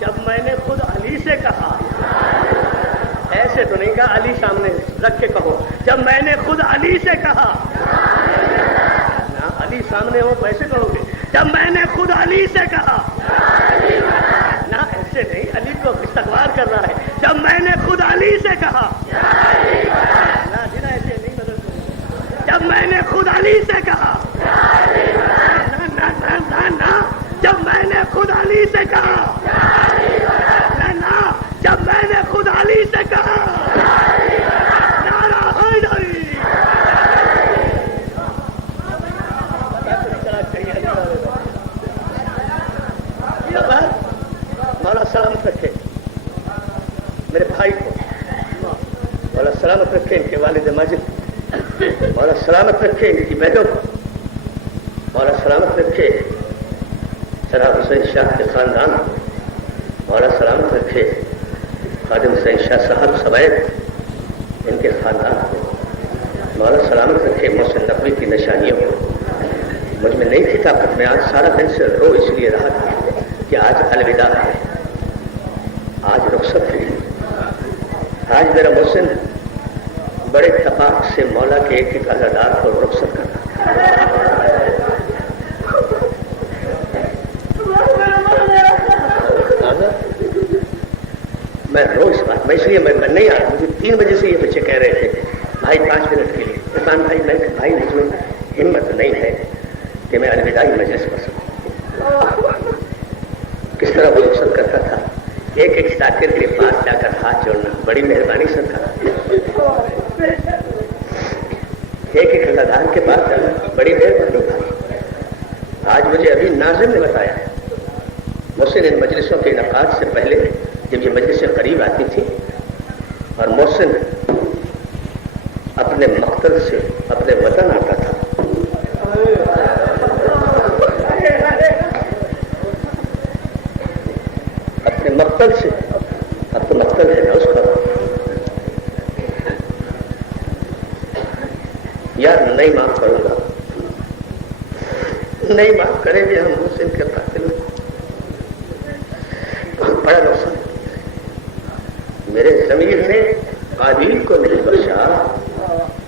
جب میں نے خود علی سے کہا. ایسے تو نہیں کہا، علی سامنے رکھ کے کہو. جب میں نے خود علی سے کہا، نہ علی سامنے ہو ویسے کہو گے. جب میں نے خود علی سے کہا، نہ ایسے نہیں، علی کو استغفار کر رہا ہے. جب میں نے خود علی سے کہا، نہ جی نہ ایسے نہیں بدل. جب میں نے خود علی سے کہا، جب میں نے خود علی سے کہا، جب میں نے خود علی سے کہا نعرہ حیدری. مولا سلامت رکھے میرے بھائی کو، مولا سلامت رکھے ان کے والد ماجد، مولا سلامت رکھے ان کی بیٹوں کو، مولا سلامت رکھے جناب حسین شاہ کے خاندان، مولا سلامت رکھے خادم حسین شاہ صاحب سوید ان کے خاندان کو، مولا سلامت رکھے محسن نقوی کی نشانیوں کو. مجھ میں نہیں تھی طاقت، میں آج سارا دن سے رو اس لیے رہا تھا کہ آج الوداع ہے، آج رخصت ہے. آج میرا محسن بڑے اتفاق سے مولا کے ایک ایک عزادار کو رخصت کرنا. میں روز بات میں اس لیے میں نہیں آ رہا. مجھے 3 بجے سے یہ بچے کہہ رہے تھے بھائی 5 منٹ کے لیے. عرفان بھائی میں بھائی مجھ میں ہمت نہیں ہے کہ میں الوداعی مجلس پڑھ سکوں. کس طرح وہ رخصت کرتا تھا، ایک ایک ذاکر کے پاس جا کر ہاتھ جوڑنا بڑی مہربانی سے تھا. ایک ایک عزادار کے پاس جانا بڑی مہربانی تھا. آج مجھے ابھی ناظم نے بتایا محسن ان مجلسوں کے انعقاد سے پہلے جب یہ مجلسیں قریب آتی تھی اور محسن اپنے مقتل سے اپنے وطن آتا تھا، اپنے مقتل سے، اب تو مقتل ہے نا اس کا، یار نہیں معاف کروں گا، نہیں معاف کریں گے ہم محسن کے قاتل کو، بہت بڑا نقصان میرے ضمیر نے قابیل کو نہیں بخشا،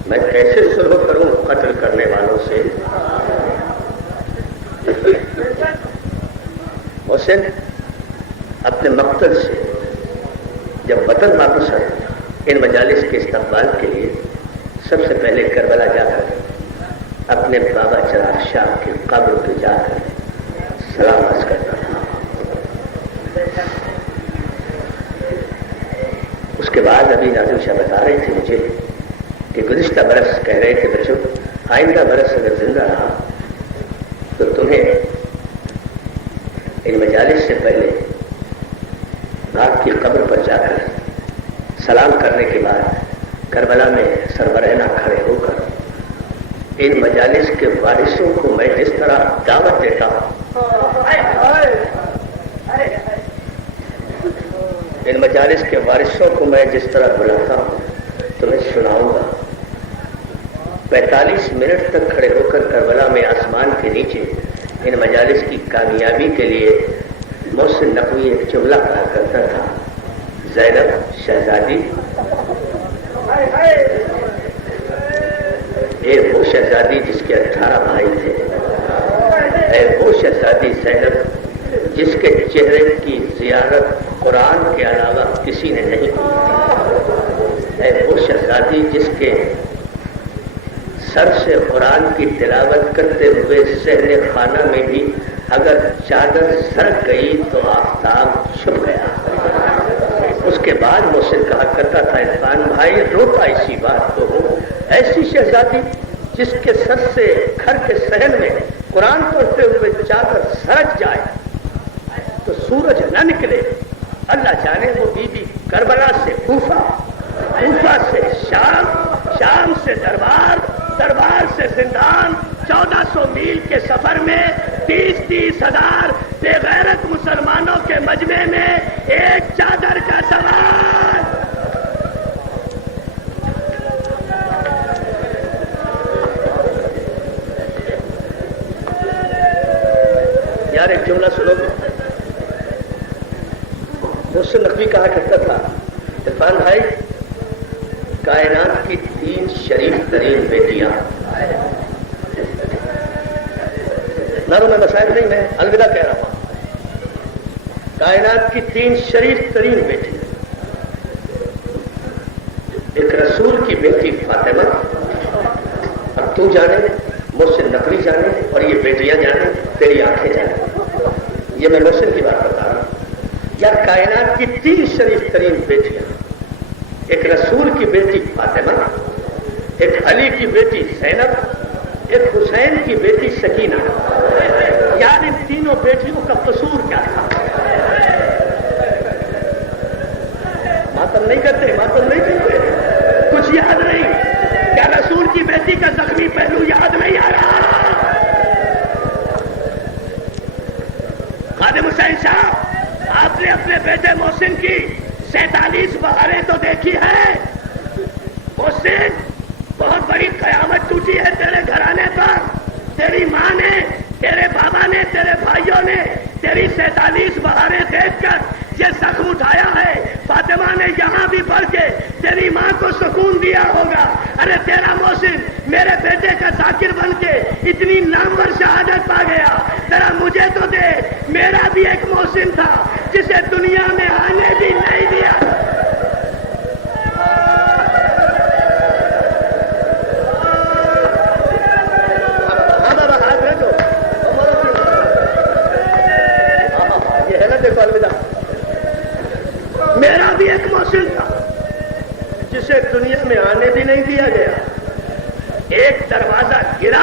میں کیسے صلح کروں قتل کرنے والوں سے؟ محسن اپنے مقتل سے جب وطن واپس آئے ان مجالس کے استقبال کے لیے سب سے پہلے کربلا جا کر اپنے بابا چراغ شاہ کی قبر پہ جا کر سلام عرض کرتا تھا۔ اس کے بعد ابھی ناظم شاہ بتا رہے تھے مجھے کہ گزشتہ برس کہہ رہے تھے بچوں آئندہ برس اگر زندہ رہا تو تمہیں ان مجالس سے پہلے آپ کی قبر پر جا کر سلام کرنے کے بعد کربلا میں سربراہ کھڑے ہو کر ان مجالس کے وارثوں کو میں جس طرح دعوت دیتا ہوں، ان مجالس کے وارثوں کو میں جس طرح بلاتا ہوں تمہیں سناؤں گا۔ 45 منٹ تک کھڑے ہو کر کربلا میں آسمان کے نیچے ان مجالس کی کامیابی کے لیے محسن نقوی ایک جملہ کہا کرتا تھا، زینب شہزادی، اے وہ شہزادی جس کے 18 بھائی تھے، اے وہ شہزادی زینب جس کے چہرے کی زیارت قرآن کے علاوہ کسی نے نہیں کی، اے وہ شہزادی جس کے سر سے قرآن کی تلاوت کرتے ہوئے صحن خانہ میں بھی اگر چادر سرک گئی تو آفتاب چھپ گیا۔ اس کے بعد محسن کہا کرتا تھا، عرفان بھائی روتا اسی بات کو ہوں، ایسی شہزادی جس کے سر سے گھر کے صحن میں قرآن پڑھتے ہوئے چادر سرک جائے تو سورج نہ نکلے، اللہ جانے وہ بی بی کربلا سے کوفہ، کوفہ سے شام، شام سے دربار، دربار سے زندان، 1400 میل کے سفر میں 30 ہزار بے غیرت مسلمانوں کے مجمع میں ایک چادر کا سوال۔ یار ایک جملہ سنو گے، محسن نقوی کہا کرتا تھا، عرفان بھائی کائنات کی 3 شریف ترین بیٹیاں، نہ میں مسائل نہیں، میں الوداع کہہ رہا ہوں، کائنات کی 3 شریف ترین بیٹیاں، ایک رسول کی بیٹی فاطمہ، اب تو جانے محسن نقوی جانے اور یہ بیٹیاں جانے، تیری آنکھیں جانے، یہ میں محسن کی بات بتا رہا ہوں۔ یا کائنات کی 3 شریف ترین بیٹیاں، ایک رسول کی بیٹی فاطمہ، ایک علی کی بیٹی زینب، ایک حسین کی بیٹی سکینہ، یار ان تینوں بیٹیوں کا قصور کیا تھا؟ ماتم نہیں کرتے، ماتم نہیں کرتے، کچھ یاد نہیں؟ کیا رسول کی بیٹی کا زخمی پہلو یاد نہیں آ رہا؟ خادم حسین صاحب، آپ نے اپنے بیٹے محسن کی 47 بہاریں تو دیکھی ہے۔ محسن بہت بڑی قیامت ٹوٹی ہے تیرے گھرانے پر، تیری ماں نے، تیرے بابا نے، تیرے بھائیوں نے تیری 47 بہاریں دیکھ کر یہ زخم اٹھایا ہے۔ فاطمہ نے یہاں بھی پڑھ کے تیری ماں کو سکون دیا ہوگا۔ ارے تیرا محسن میرے بیٹے کا ذاکر بن کے اتنی نامور شہادت پا گیا، ذرا مجھے تو دے، میرا بھی ایک محسن تھا جسے دنیا میں آنے بھی نہیں دیا۔ میرا بھی ایک محسن تھا جسے دنیا میں آنے بھی نہیں دیا گیا۔ ایک دروازہ گرا،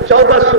1400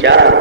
4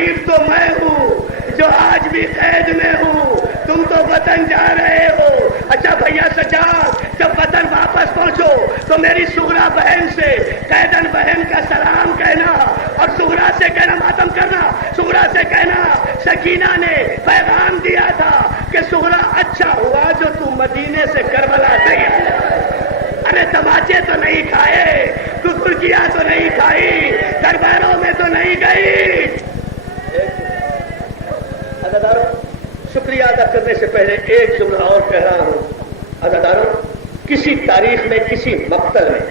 غریب تو میں ہوں جو آج بھی قید میں ہوں، تم تو وطن جا رہے ہو۔ اچھا بھیا سجاد، جب وطن واپس پہنچو تو میری سغرا بہن سے قیدن بہن کا سلام کہنا، اور سغرا سے کہنا ماتم کرنا، سغرا سے کہنا سکینہ نے پیغام دیا تھا کہ سغرا اچھا ہوا جو تم مدینے سے کربلا گئی۔ ارے تماچے تو نہیں کھائے، کیا تو نہیں کھائی، درباروں میں تو نہیں گئی۔ عزاداروں، شکریہ ادا کرنے سے پہلے ایک جملہ اور کہہ رہا ہوں۔ عزاداروں، کسی تاریخ میں، کسی مقتل میں،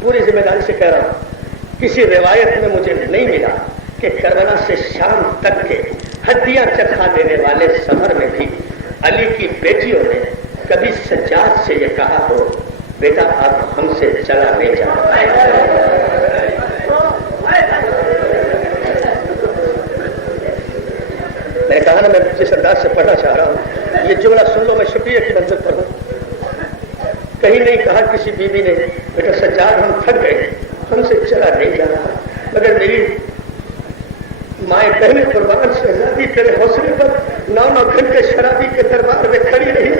پوری ذمہ داری سے کہہ رہا ہوں، کسی روایت میں مجھے نہیں ملا کہ کربلا سے شام تک کے ہڈیاں چکھا دینے والے سفر میں بھی علی کی بیٹیوں نے کبھی سجاد سے یہ کہا ہو بیٹا آپ ہم سے چلا نہیں جا۔ میں نے کہا نا میں جس انداز سے پڑھنا چاہ رہا ہوں، یہ جملہ سن لو، میں شکریہ کی منزل پر ہوں۔ کہیں نہیں کہا کسی بیوی نے بیٹا سجاد ہم تھک گئے ہم سے چلا نہیں جا رہا، مگر میری مائیں بہنیں قربان شہزادی تیرے حوصلے پر 9 گھنٹے شرابی کے دربار میں کھڑی رہی،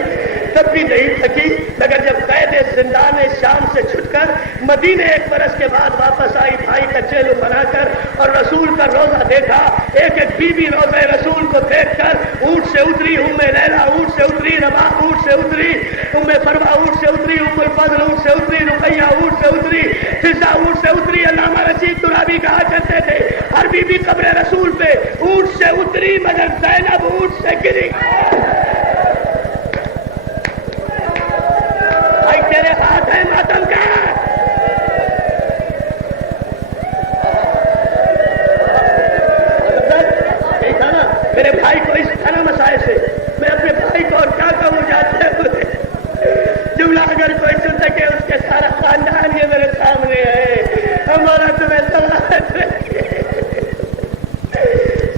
تب بھی نہیں تھکی، مگر جب قید زندان شام سے چھٹ کر مدینے 1 برس کے بعد واپس آئی، بھائی کا چیلو بنا کر، اور رسول کا روزہ دیکھا، ایک ایک بیوی روزہ رسول کو دیکھ کر اونٹ سے اتری، لیلا اونٹ سے اتری، رباب اونٹ سے اتری، فروا اونٹ سے اتری، الفضل اونٹ سے اتری، رقیہ اونٹ سے اتری، فضا اونٹ سے اتری۔ علامہ رشید ترابی کہا کرتے تھے ہر بیوی قبر رسول پہ اونٹ سے اتری مگر زینب اونٹ سے گری۔ بھائی تیرے ہاتھ ہے ماتم کا، یہی تھا نا میرے بھائی کو، اس تھا نا مسائل سے میں اپنے بھائی کو اور کیا کہوں جاتے ہوئے، جملہ اگر کوئی سن سکے اس کے سارا خاندان یہ میرے سامنے ہے، ہمارا تمہیں سلامت رکھے۔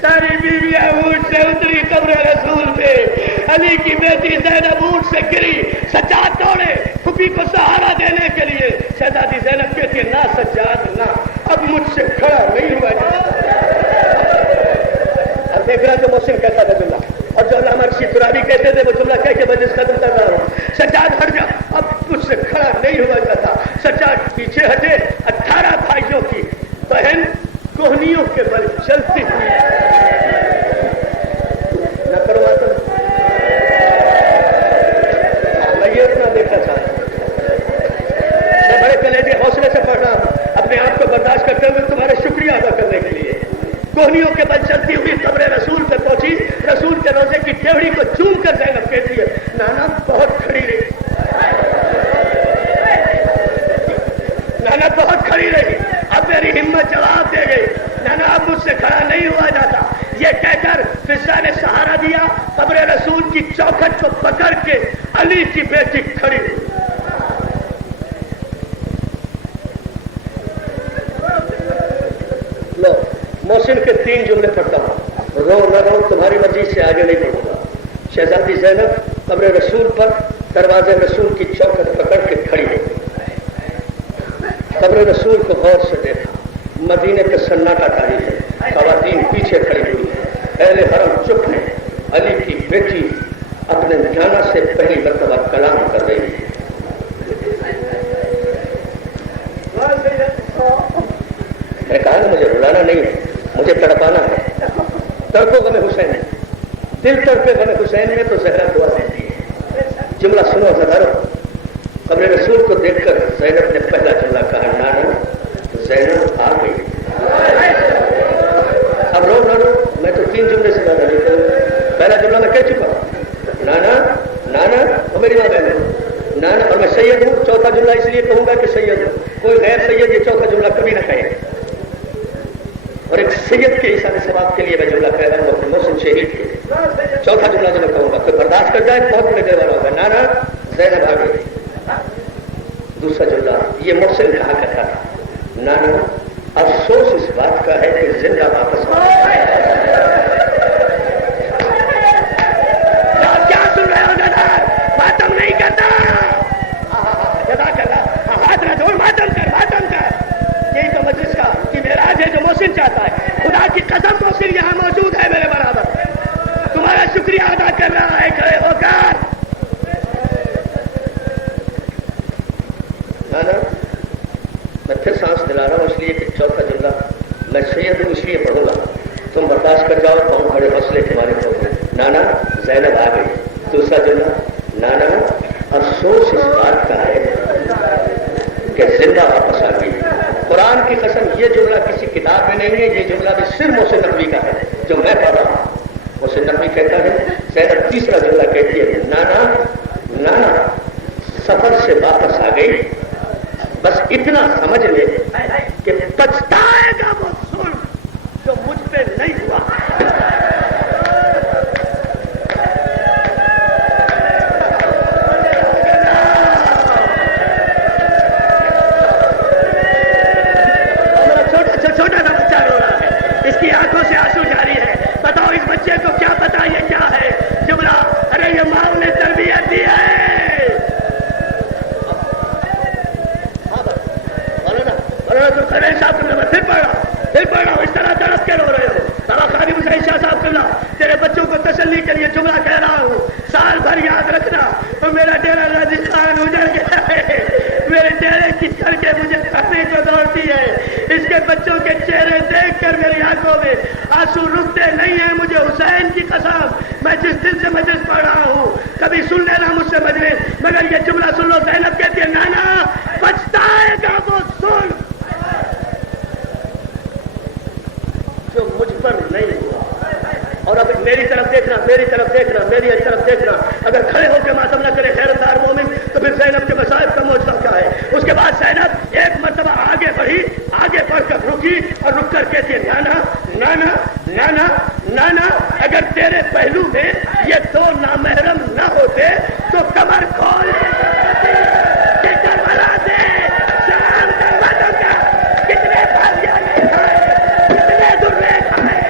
ساری بیویاں اونٹ سے اتری قبر رسول پہ، علی کی بیٹی زینب اونٹ سے گری، سجاد دوڑے پھپھی کو سہارا دینے کے لیے، شہزادی زینب کہتی ہے نہ سجاد نہ، اب مجھ سے کھڑا نہیں ہوا جاتا۔ اب دیکھ رہا جو محسن کہتا تھا جملہ، اور جو علامہ رشید ترابی کہتے تھے وہ جملہ کہہ کے میں ختم کر رہا ہوں، سجاد ہٹ جا، اب مجھ سے کھڑا نہیں ہوا جاتا۔ سجاد پیچھے ہٹے، 18 بھائیوں کی بہن کوہنیوں کے بل چلتی ہوئی نہ کروا تو میں یہ اتنا دیکھنا چاہتا ہوں، میں بڑے کلیجے حوصلے سے پڑھ رہا ہوں اپنے آپ کو برداشت کرتے ہوئے تمہارا شکریہ ادا کرنے کے لیے۔ کوہنیوں کے بل چلتی ہوئی قبر رسول پہ پہنچی، رسول کے روزے کی ڈیوڑی کو چوم کر زینب کہتی ہے نانا بہت کھڑی رہی، نانا بہت کھڑی رہی، اب میری ہمت جواب دے گئی، نانا اب مجھ سے کھڑا نہیں ہوا جاتا۔ یہ کہہ کر فضا نے سہارا دیا، قبر رسول کی چوکھٹ کو پکڑ کے علی کی بیٹی کھڑی ہوئی۔ لو محسن کے 3 جملے پڑھتا ہوں، رو نہ رو تمہاری مرضی سے آگے نہیں بڑھوں گا۔ شہزادی زینب قبر رسول پر دروازے رسول کی چوکھٹ پکڑ کے کھڑی ہو گئی، قبر رسول کو غور سے دیکھا، مدینے کے سناٹا تاری ہے، خواتین پیچھے کھڑی ہوئی ہیں، اہل حرم چپ ہیں، علی کی بیٹی اپنے جانا سے پہلی مرتبہ کلام کر رہی ہے۔ میں نے کہا نا مجھے رلانا نہیں ہے، مجھے تڑپانا ہے، تڑپو غم حسین، دل تڑپے غم حسین میں تو زہرا دعا دیتی ہے۔ جملہ سنو عزادارو، قبر رسول کو دیکھ کر زینب نے پہلا جملہ کہا نانا زینب آ گئی۔ اب رو نہ رو، میں تو 3 جملے سے زیادہ نہیں کروں، پہلا جملہ میں کہہ چکا ہوں، نانا نانا وہ میری ماں بہن ہے، نانا، اور میں سید ہوں، چوتھا جملہ اس لیے کہوں گا کہ سید ہوں، کوئی غیر سید یہ چوتھا جملہ کبھی نہ کہے، اور ایک سید کے حساب ثواب کے لیے میں جملہ کہہ رہا ہوں اپنے محسن شہید کے۔ چوتھا جملہ جو میں کہوں گا کوئی برداشت کر جائے بہت بڑے دیر والا ہوگا، نانا زینب آ گئی۔ دوسرا جملہ یہ محسن کہا کرتا تھا، نانا افسوس اس بات کا ہے کہ زندہ واپس کیا سن رہے ہو جناب، ماتم نہیں کرتا، جدا کر رہا، ہاتھ نہ جوڑ، ماتم کر، ماتم کر، یہی تو مجلس کا کہ معراج ہے جو محسن چاہتا ہے۔ خدا کی قسم محسن یہاں نا میں پھر سانس دلا رہا ہوں اس لیے کہ چوتھا جملہ میں سید ہوں اس لیے پڑھوں گا، تم برداشت کر جاؤ، بہت بڑے حوصلے تمہارے پڑھو گے۔ نانا زینب آ گئی۔ دوسرا جملہ نانا افسوس اس بات کا ہے کہ زندہ واپس آ گئی۔ قرآن کی قسم یہ جملہ کسی کتاب میں نہیں ہے، یہ جملہ بھی صرف محسن نقوی کا ہے جو میں پڑھ رہا ہوں۔ محسن نقوی کہتا ہے، زینب تیسرا جملہ کہتی ہے نانا نانا سفر سے واپس آ گئی، بس اتنا سمجھ لے کہ پچھتائے گا وہ ظلم جو مجھ پہ نہیں ہوا۔ چھوٹا سا بچہ رو رہا ہے، اس کی آنکھوں سے آنسو جاری ہے۔ بتاؤ اس بچے کو کیا پتا یہ کیا ہے جملہ؟ ارے یہ ماں نے تربیت دی ہے۔ تو خرید صاحب کرنا میں پھر پڑھ رہا ہوں، اس طرح تڑپ کے رو رہے ہو۔ بابا قاری حسین شاہ صاحب کرنا تیرے بچوں کو تسلی کے لیے جملہ کہہ رہا ہوں، سال بھر یاد رکھنا۔ اور میرا ڈیرا راجستھان اجڑ گیا ہے، میرے ڈیرے کی سڑکیں مجھے کھانے کو دوڑتی ہے، اس کے بچوں کے چہرے دیکھ کر میری آنکھوں میں آنسو رکتے نہیں ہیں۔ مجھے حسین کی قسم، میں جس دل سے مجلس پڑھ رہا ہوں، کبھی سن لینا مجھ سے مجلس، مگر یہ جملہ سن لو۔ زینب کہتی ہے نانا پچھتائے گا وہ ظلم جو مجھ پر نہیں ہوا۔ اور اب میری طرف دیکھنا، میری طرف دیکھنا، میری طرف دیکھنا۔ اگر کھڑے ہو کے ماتم نہ کرے غیرتدار مومن تو پھر زینب کے مصائب کا معجزہ کیا ہے؟ اس کے بعد زینب ایک مرتبہ آگے بڑھی، آگے بڑھ کر رکی اور رک کر کہتی ہے نانا نانا نانا نانا اگر تیرے پہلو میں یہ دو نامحرم نہ ہوتے تو کمر کھول کے کربلا دے سلام کروا کا کتنے بادیانے کھائے، کتنے درے کھائے،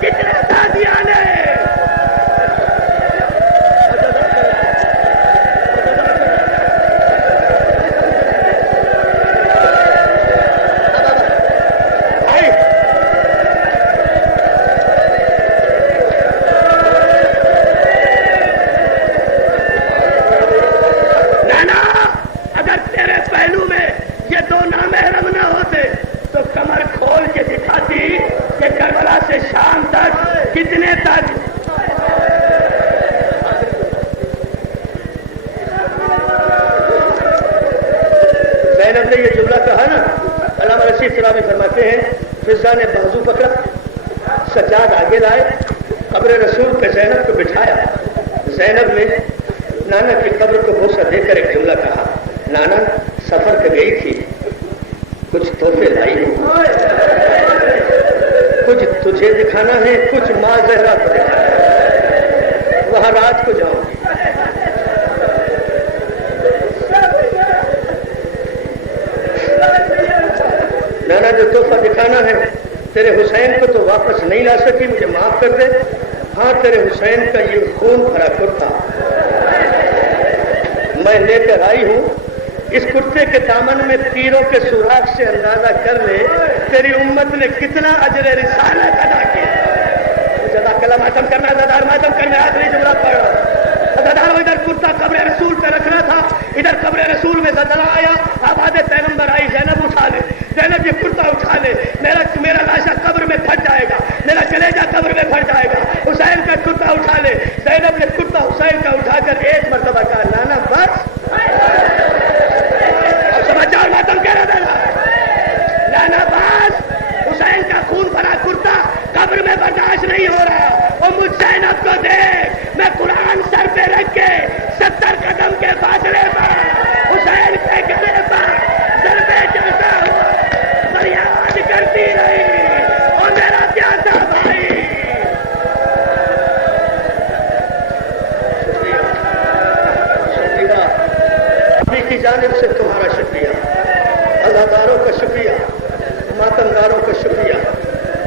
کتنے بادیانے۔ شام تک کتنے تک زینب نے یہ جملہ کہا نا، علامہ رشید سلامی فرماتے ہیں فضا نے بازو پکڑا، سجاد آگے لائے، قبر رسول پہ زینب کو بٹھایا۔ زینب نے نانا کی قبر کو بوسہ دے کر ایک جملہ کہا، نانا سفر پہ گئی تھی، کچھ تحفے لائی ہوں، کچھ تجھے دکھانا ہے، کچھ ماں زہرا کو دکھانا ہے، وہاں رات کو جاؤں گی۔ نانا جو تحفہ دکھانا ہے تیرے حسین کو تو واپس نہیں لا سکی، مجھے معاف کر دے۔ ہاں تیرے حسین کا یہ خون بھرا کرتا میں لے کر آئی ہوں، اس کرتے کے دامن میں تیروں کے سوراخ سے اندازہ کر لے تیری امت نے کتنا اجر رسالت ادا کیا۔ جزاک اللہ ماتم کرنا، ازادار ماتم کرنا، آخری جملہ پڑھ رہا ہوں۔ ازادار ادھر کرتا قبر رسول پہ رکھنا تھا، ادھر قبر رسول میں زلزلہ آیا، آباد پیغمبر آئی، زینب اٹھا لے، زینب یہ کرتا اٹھا لے، میرا لاشا قبر میں پھٹ جائے گا، میرا کلیجہ قبر میں پھٹ جائے گا۔ حسین کا کرتا اٹھا لے، زینب نے کرتا حسین کا اٹھا کر ایک مرتبہ کہا نانا بس ماتم کہہ رہا تھا نانا باز، حسین کا خون بھرا کرتا قبر میں برداشت نہیں ہو رہا۔ اور مجھ زینب کو دیکھ، میں قرآن سر پہ رکھ کے 70 قدم کے فاصلے پر حسین کے گلے پر ضربے جیسا ہوا فریاد کرتی رہی، اور میرا پیاسا بھائی شکریہ کی جانب سے تمہارا شکریہ، ازاداروں کا شکریہ، ماتمداروں کا شکریہ،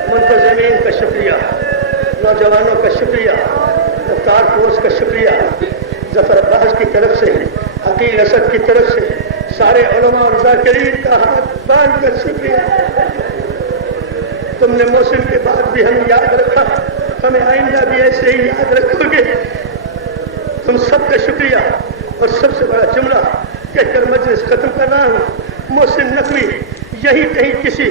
منتظمین کا شکریہ، نوجوانوں کا شکریہ، مختار فوز کا شکریہ، ظفر عباس کی طرف سے، عقیل اسد کی طرف سے، سارے علماء اور ذاکرین کا ہاتھ باندھ کر شکریہ۔ تم نے محسن کے بعد بھی ہمیں یاد رکھا، ہمیں آئندہ بھی ایسے ہی یاد رکھو گے۔ تم سب کا شکریہ۔ اور سب سے بڑا جملہ کہہ کر مجلس ختم کر رہا ہوں، محسن نقوی یہی کہیں کسی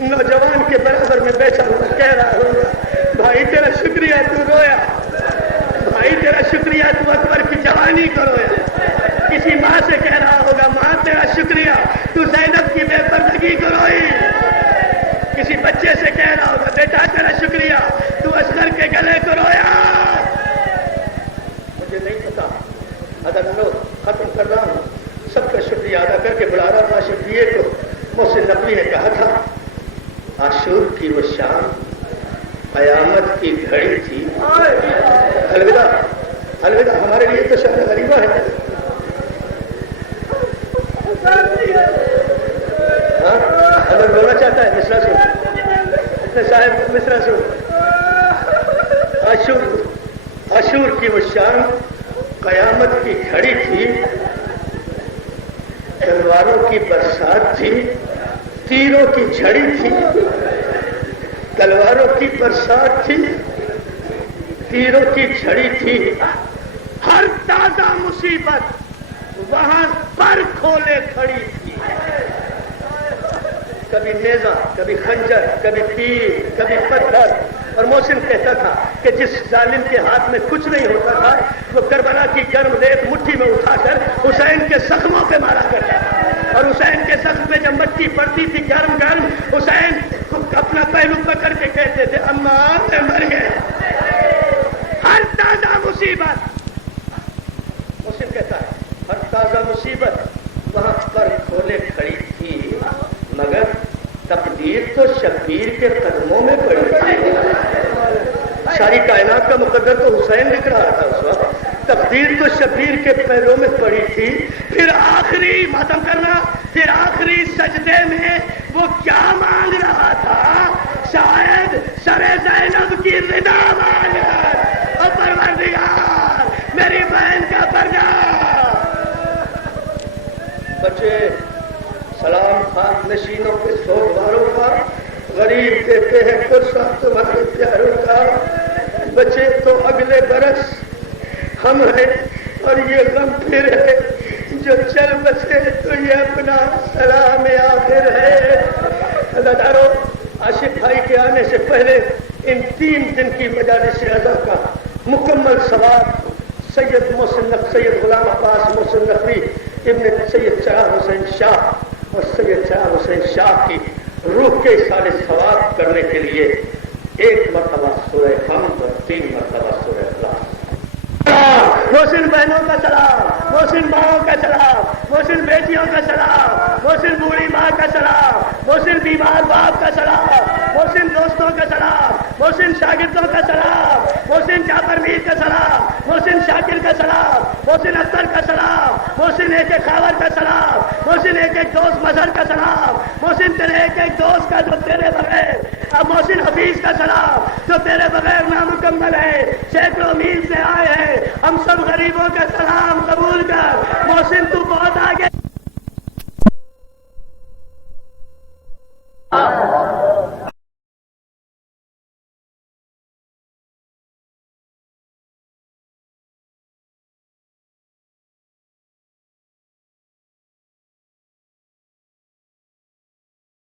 نوجوان کے برابر میں بیٹھا ہوا کہہ رہا ہوگا بھائی تیرا شکریہ تو رویا، بھائی تیرا شکریہ تو اکبر کی جوانی کو رویا۔ کسی ماں سے کہہ رہا ہوگا ماں تیرا شکریہ تو زینب کی بے پردگی کو روئی۔ کسی بچے سے کہہ رہا ہوگا بیٹا تیرا شکریہ تو اصغر کے گلے کو رویا۔ مجھے نہیں پتا، اگر میں ختم کر رہا ہوں سب کا شکریہ ادا کر کے بلا رہا ہوں شکریہ کو۔ محسن نقوی نے کہا تھا عاشور کی وہ شام قیامت کی گھڑی تھی۔ الوداع الوداع، ہمارے لیے تو شہر غریبہ ہے۔ اگر بولنا چاہتا ہے مصرا سے اپنے صاحب مصرا سے، عاشور کی وہ شام قیامت کی گھڑی تھی، تلواروں کی برسات تھی، تیروں کی جھڑی تھی، تلواروں کی برسات تھی، تیروں کی جھڑی تھی، ہر تازہ مصیبت وہاں پر کھولے کھڑی تھی۔ کبھی نیزہ، کبھی خنجر، کبھی تیر، کبھی پتھر، اور محسن کہتا تھا کہ جس ظالم کے ہاتھ میں کچھ نہیں ہوتا تھا وہ کربلا کی گرم ریت مٹھی میں اٹھا کر حسین کے زخموں پہ مارا کرتا تھا، اور حسین کے زخم پہ جب مٹی پڑتی تھی گرم گرم، حسین اپنا پہلو پکڑ کے کہتے تھے اماں میں مر گئے۔ ہر تازہ مصیبت، محسن کہتا ہے ہر تازہ مصیبت وہاں پر کھولے کھڑی تھی، مگر تقدیر تو شبیر کے قدموں میں پڑی تھی۔ ساری کائنات کا مقدر تو حسین لکھ رہا تھا اس وقت، تقدیر تو شبیر کے پیروں میں پڑی تھی۔ پھر آخری ماتم کرنا، پھر آخری سجدے میں وہ کیا مانگ رہا تھا؟ شاید سر زینب کی رضا مانگ، اور پروردگار میری بہن کا پردہ۔ بچے سلام خاک نشینوں کے سوگواروں کا، غریب دیتے ہیں قرصہ تمہارے پیاروں کا۔ بچے تو اگلے برس ہم ہیں اور یہ غم پھر ہے، جو چل بسے تو یہ اپنا سلام آخر ہے۔ اللہ دارو، عاشق بھائی کے آنے سے پہلے ان 3 دن کی مجالس اعزا کا مکمل ثواب سید غلام عباس محسن نقوی ابن سید چراغ حسین شاہ اور سید چراغ حسین شاہ کی روح کے سارے ثواب کرنے کے لیے 1 مرتبہ سورہ حمد اور 3 مرتبہ سورہ اخلاص۔ محسن بہنوں کا سلام، محسن ماؤں کا سلام، محسن بیٹیوں کا سلام، محسن بوڑھی ماں کا سلام، محسن بیمار باپ کا سلام، محسن دوستوں کا سلام، محسن شاگردوں کا سلام، محسن جعفر میر کا سلام، محسن شاکر کا سلام، محسن اختر کا سلام، محسن ایک خاور کا سلام، محسن ایک دوست مظہر کا سلام، محسن تیرے ایک دوست کا جو تیرے بغیر، اب محسن حفیظ کا سلام جو تیرے بغیر نامکمل ہے، سینکڑوں میل سے آئے ہیں، ہم سب غریبوں کا سلام قبول کر۔ محسن